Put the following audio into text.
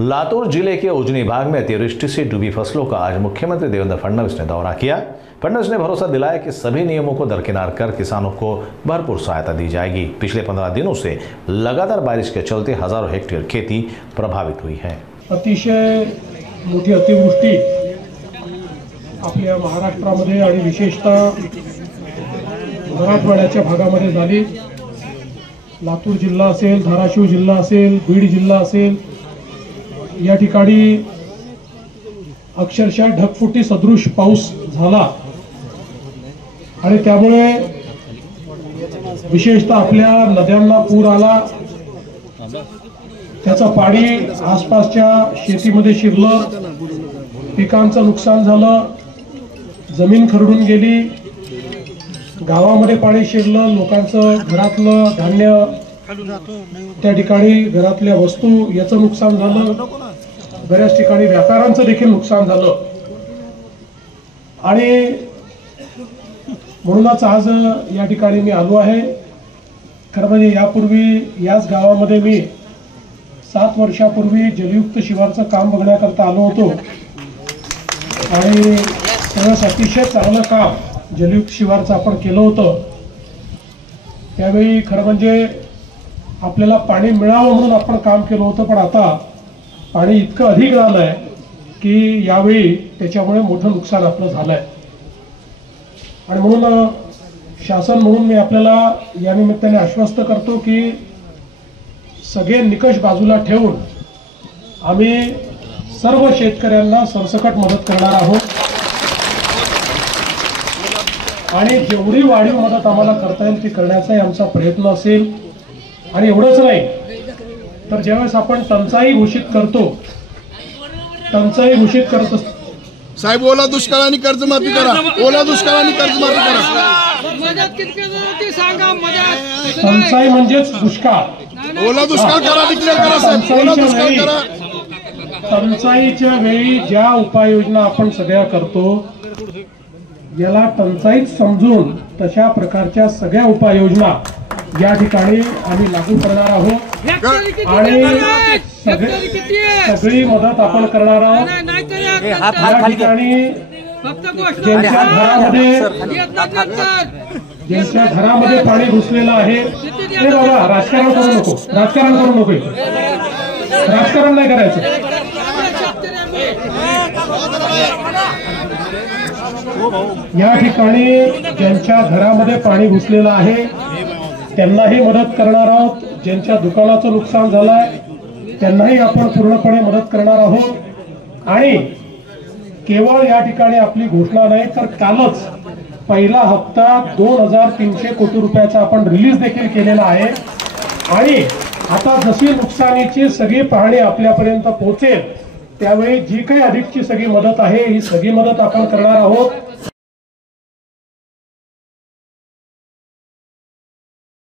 लातूर जिले के उजनी भाग में अतिवृष्टि से डूबी फसलों का आज मुख्यमंत्री देवेंद्र फडणवीस ने दौरा किया। फडणवीस ने भरोसा दिलाया कि सभी नियमों को दरकिनार कर किसानों को भरपूर सहायता दी जाएगी। पिछले 15 दिनों से लगातार बारिश के चलते हजारों हेक्टेयर खेती प्रभावित हुई है। अतिशय मोठी अतिवृष्टी आपल्या महाराष्ट्रामध्ये आणि विशेषतः मराठवाड्याच्या भागामध्ये झाली। लातूर जिल्हा असेल, धाराशिव जिल्हा असेल, बीड जिल्हा असेल, या ठिकाणी अक्षरशः ढगफुटी सदृश पाऊस झाला आणि त्यामुळे विशेषतः आपल्या नद्यांना पूर आला। त्याचं पाणी आसपासच्या शेतीमध्ये शिरलं, पिकांचं नुकसान झालं, जमीन खरडून गेली, गावामध्ये पाणी शिरलं, लोकांचं घरातलं धान्य, त्या ठिकाणी घरातल्या वस्तू याचं नुकसान झालं, बऱ्याच ठिकाणी व्यापाऱ्यांचं देखील नुकसान झालं। आणि म्हणूनच आज या ठिकाणी मी आलो आहे। खरं म्हणजे यापूर्वी याच गावामध्ये मी 7 वर्षापूर्वी जलयुक्त शिवारचं काम बघण्याकरता आलो होतो आणि त्यावेळेस अतिशय चांगलं काम जलयुक्त शिवारचं आपण केलं होतं। त्यावेळी खरं म्हणजे आपल्याला पाणी मिळावं म्हणून आपण काम केलं होतं, पण आता पाणी इतकं अधिक झालंय की यावेळी त्याच्यामुळे मोठं नुकसान आपलं झालंय। आणि म्हणून शासन म्हणून मी आपल्याला या निमित्ताने आश्वस्त करतो की सगळे निकष बाजूला ठेवून आम्ही सर्व शेतकऱ्यांना सरसकट मदत करणार आहोत आणि जेवढी वाढीव मदत आम्हाला करता येईल ती करण्याचा आमचा प्रयत्न असेल। आणि एवढंच नाही तर ज्यावेळेस आपण टंचाई घोषित करतो, टंचाई घोषित करत साहेब ओला दुष्काळ आणि कर्जमाफी करा, ओला दुष्काळ आणि कर्जमाफी करा। टंचाई म्हणजेच दुष्काळ, ओला दुष्काळ करा, डिक्लेअर करा साहेब, ओला दुष्काळ करा। टंचाईच्या वेळी ज्या उपाययोजना आपण सगळ्या करतो याला टंचाईच समजून तशा प्रकारच्या सगळ्या उपाययोजना या ठिकाणी आम्ही लागू करणार आहोत आणि सगळी मदत आपण करणार आहोत। या ठिकाणी ज्यांच्या घरामध्ये पाणी घुसलेलं आहे, ते बाबा राजकारण करू नको, राजकारण करू नको, राजकारण नाही करायचं। या ठिकाणी ज्यांच्या घरामध्ये पाणी घुसलेलं आहे त्यांनाही मदत करणार आहोत। ज्यांच्या दुकानाचं नुकसान झालंय त्यांनाही आपण पूर्णपणे मदत करणार आहोत। आणि केवळ या ठिकाणी आपली घोषणा नाही तर कालच पहिला हप्ता 2300 कोटी रुपयाचा आपण रिलीज देखील केलेला आहे। आणि आता जशी नुकसानीची सगळी पाहणी आपल्यापर्यंत पोहोचेल त्यावेळी जी काही अधिकची सगळी मदत आहे ही सगळी मदत आपण करणार आहोत।